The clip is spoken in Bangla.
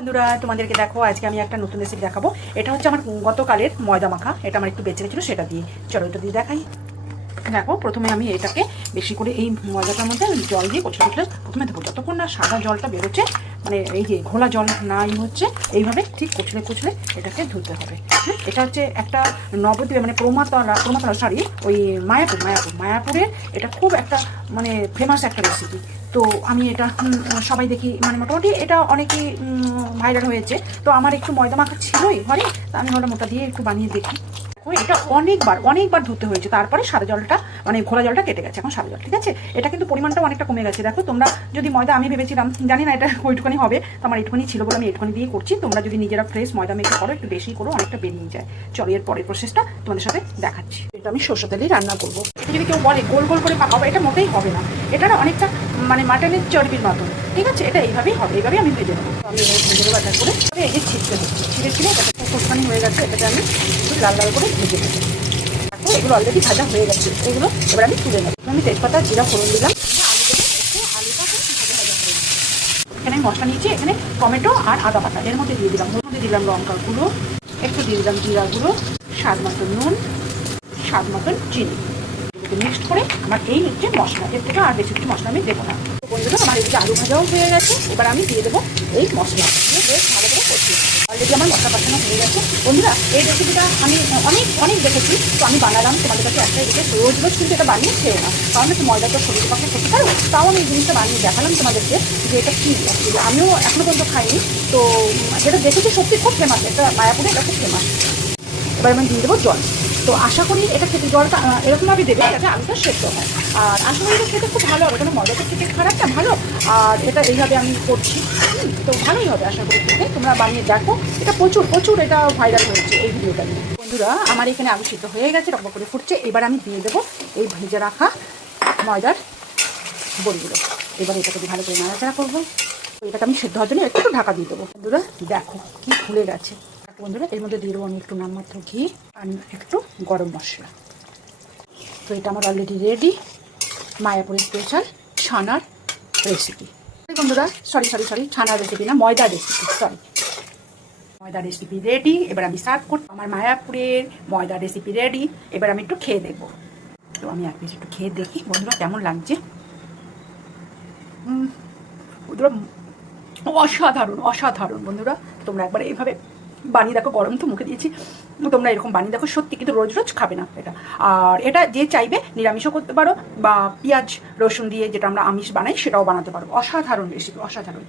বন্ধুরা তোমাদেরকে দেখো আজকে আমি একটা নতুন রেসিপি দেখাবো। এটা হচ্ছে আমার গতকালের ময়দা মাখা, এটা আমার একটু বেঁচে গেছিলো, সেটা দিয়ে চলো এটা দিয়ে দেখাই। দেখো প্রথমে আমি এটাকে বেশি করে এই ময়দাটার মধ্যে জল দিয়ে কচলে কচলে প্রথমে দেবো, যতক্ষণ না সাদা জলটা বেরোচ্ছে, মানে এই যে ঘোলা জল নাই হচ্ছে, এইভাবে ঠিক কচলে কচলে এটাকে ধুতে হবে। এটা হচ্ছে একটা নবদ্বীপে মানে প্রমাতলা সরি ওই মায়াপুরের এটা খুব একটা মানে ফেমাস একটা রেসিপি। তো আমি এটা সবাই দেখি মানে মোটামুটি এটা অনেকই ভাইরাল হয়েছে। তো আমার একটু ময়দা মাখা ছিলই ঘরে, তো আমি ভাবলাম ওটা দিয়ে একটু বানিয়ে দেখি। এটা অনেকবার ধুতে হয়েছে, তারপরে সাদা জলটা মানে ঘোলা জলটা কেটে গেছে, এখন সাদা জল ঠিক আছে। এটা কিন্তু পরিমাণটা অনেকটা কমে গেছে। দেখো তোমরা যদি ময়দা, আমি ভেবেছিলাম জানি না এটা ওইটুখানি হবে, তো আমার একটুখানি ছিল বলে আমি একটুখানি দিয়ে করছি। তোমরা যদি নিজেরা ফ্রেশ ময়দা মেখে করো, একটু বেশি করো, অনেকটা বেরিয়ে যায়। চলো এর পরের প্রসেসটা তোমাদের সাথে দেখাচ্ছি। এটা আমি সরষে তেলেই রান্না করবো। এটা যদি কেউ বলে গোল গোল করে পাকাবো, এটা মোটেই হবে না। এটা না অনেকটা মানে মাটনের চর্বির মতন, ঠিক আছে। এটা এইভাবেই হবে, এইভাবেই আমি ভেজে নেবো। আমি ভেজে নেবো একটা করে, এই যে ছিটতে হচ্ছে, ছিঁড়ে এটাকে কষানি হয়ে গেছে, এটাকে আমি একটু লাল লাল করে ভেজে নেবো। এগুলো অলরেডি ভাজা হয়ে গেছে, এগুলো এবার আমি তুলে নেবো। আমি তেজপাতা জিরা ফোড়ন দিলাম, এখানে আমি মশলা নিয়েছি, এখানে টমেটো আর আদা বাটা এর মধ্যে দিয়ে দিলাম। ওর মধ্যে দিলাম লঙ্কার গুঁড়ো, একটু দিয়ে দিলাম জিরা গুঁড়ো, স্বাদ মতন নুন, স্বাদ মতন চিনি, মিক্সড করে আমার এই হচ্ছে মশলা। এর থেকে আর বেশি কিছু মশলা আমি দেবো না। বন্ধুরা আমার এদিকে আলু ভাজাও হয়ে গেছে, এবার আমি দিয়ে দেবো এই মশলা, বেশ ভালো করে কষিয়ে। অলরেডি আমার মশলা কষানো হয়ে গেছে। বন্ধুরা এই রেসিপিটা আমি অনেক দেখেছি, তো আমি বানালাম তোমাদের কাছে একটাই রেসিপি। রোজ কিন্তু এটা বানিয়ে খেও না, কারণ একটু ময়দাটা শরীরের পক্ষে খেতে পারো। তাও আমি এই জিনিসটা বানিয়ে দেখালাম তোমাদেরকে যে এটা কী অ্যাকচুয়ালি আমিও এখনো পর্যন্ত খাইনি। তো যেটা দেখেছি সত্যি খুব ফেমাস, এটা মায়াপুরে এটা খুব ফেমাস। এবার আমি দিয়ে দেবো জল। তো আশা করি এটা খেতে জলটা এরকমভাবে দেবে যাতে আলুটা সেদ্ধ হয়। আর আশা করি এটা খেতে খুব ভালো হবে, কোনো মজাটা থেকে খারাপটা ভালো। আর এটা এইভাবে আমি করছি, তো ভালোই হবে আশা করি খেতে। তোমরা বানিয়ে দেখো, এটা প্রচুর এটা ভাইরাল হয়েছে এই ভিডিওটা নিয়ে। বন্ধুরা আমার এখানে আলু সিদ্ধ হয়ে গেছে, টকবক করে ফুটছে। এবার আমি দিয়ে দেবো এই ভেজে রাখা ময়দার বড়িগুলো। এবার এটাকে ভালো করে নাড়াচাড়া করবো। তো এটাকে আমি সেদ্ধ হওয়ার জন্য একটু ঢাকা দিয়ে দেবো। বন্ধুরা দেখো কি ফুলে গেছে। বন্ধুরা এর মধ্যে দিয়ে দেবো আমি একটু নামমাত্র ঘি আর একটু গরম মশলা। তো এটা আমার অলরেডি রেডি মায়াপুরের স্পেশাল ছানার রেসিপি। বন্ধুরা সরি ছানার রেসিপি না, ময়দা রেসিপি, ময়দা রেসিপি রেডি। এবার আমি সার্ভ করব। আমার মায়াপুরের ময়দা রেসিপি রেডি। এবার আমি একটু খেয়ে দেখবো। তো আমি এক পিস একটু খেয়ে দেখি বন্ধুরা কেমন লাগছে। বন্ধুরা অসাধারণ বন্ধুরা, তোমরা একবার এইভাবে বানিয়ে দেখো। গরম তো মুখে দিয়েছি, তোমরা এরকম বানিয়ে দেখো, সত্যি কিন্তু রোজ খাবে না এটা। আর এটা যে চাইবে নিরামিষও করতে পারো, বা পেঁয়াজ রসুন দিয়ে যেটা আমরা আমিষ বানাই সেটাও বানাতে পারো। অসাধারণ রেসিপি, অসাধারণ।